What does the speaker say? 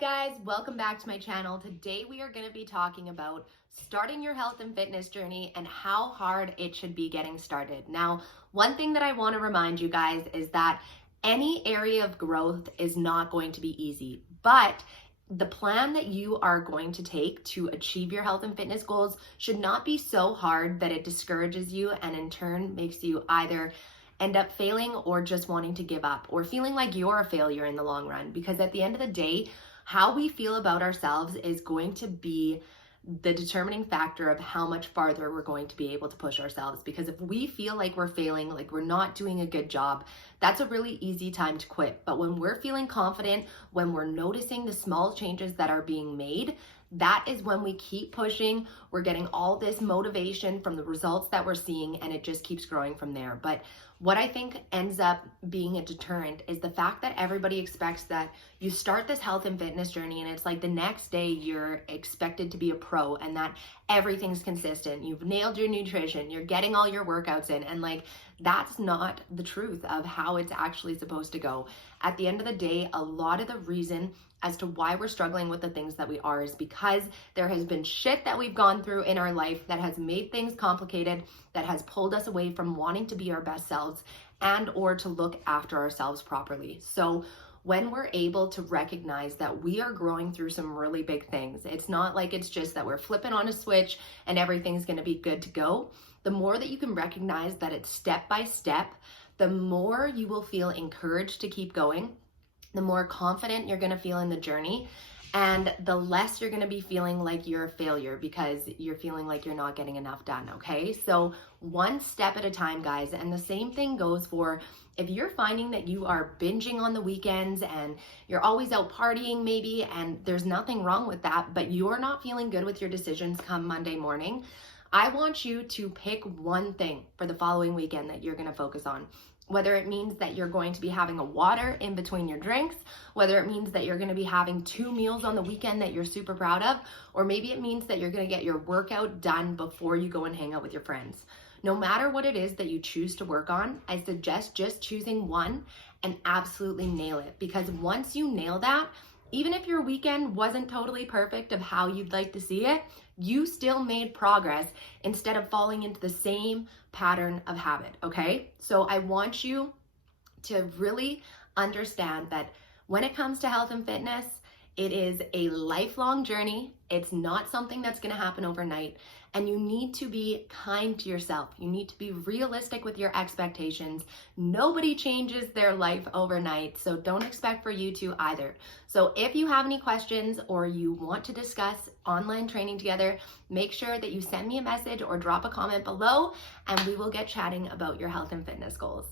Guys, welcome back to my channel. Today we are going to be talking about starting your health and fitness journey and how hard it should be getting started. Now, one thing that I want to remind you guys is that any area of growth is not going to be easy, but the plan that you are going to take to achieve your health and fitness goals should not be so hard that it discourages you and in turn makes you either end up failing or just wanting to give up or feeling like you're a failure in the long run. Because at the end of the day, how we feel about ourselves is going to be the determining factor of how much farther we're going to be able to push ourselves. Because if we feel like we're failing, like we're not doing a good job, that's a really easy time to quit. But when we're feeling confident, when we're noticing the small changes that are being made, that is when we keep pushing. We're getting all this motivation from the results that we're seeing, and it just keeps growing from there. But what I think ends up being a deterrent is the fact that everybody expects that you start this health and fitness journey and it's like the next day you're expected to be a pro and that everything's consistent. You've nailed your nutrition, you're getting all your workouts in, and like that's not the truth of how it's actually supposed to go. At the end of the day, a lot of the reason as to why we're struggling with the things that we are is because there has been shit that we've gone through in our life that has made things complicated, that has pulled us away from wanting to be our best selves and or to look after ourselves properly. So when we're able to recognize that we are growing through some really big things, it's not like it's just that we're flipping on a switch and everything's going to be good to go. The more that you can recognize that it's step by step, the more you will feel encouraged to keep going, the more confident you're going to feel in the journey, and the less you're going to be feeling like you're a failure because you're feeling like you're not getting enough done, okay? So one step at a time, guys. And the same thing goes for if you're finding that you are binging on the weekends and you're always out partying maybe, and there's nothing wrong with that, but you're not feeling good with your decisions come Monday morning, I want you to pick one thing for the following weekend that you're going to focus on. Whether it means that you're going to be having a water in between your drinks, whether it means that you're going to be having 2 meals on the weekend that you're super proud of, or maybe it means that you're going to get your workout done before you go and hang out with your friends. No matter what it is that you choose to work on, I suggest just choosing one and absolutely nail it. Because once you nail that, even if your weekend wasn't totally perfect of how you'd like to see it, you still made progress instead of falling into the same pattern of habit, okay? So I want you to really understand that when it comes to health and fitness, it is a lifelong journey. It's not something that's going to happen overnight. And you need to be kind to yourself. You need to be realistic with your expectations. Nobody changes their life overnight, so don't expect for you to either. So if you have any questions or you want to discuss online training together, make sure that you send me a message or drop a comment below, and we will get chatting about your health and fitness goals.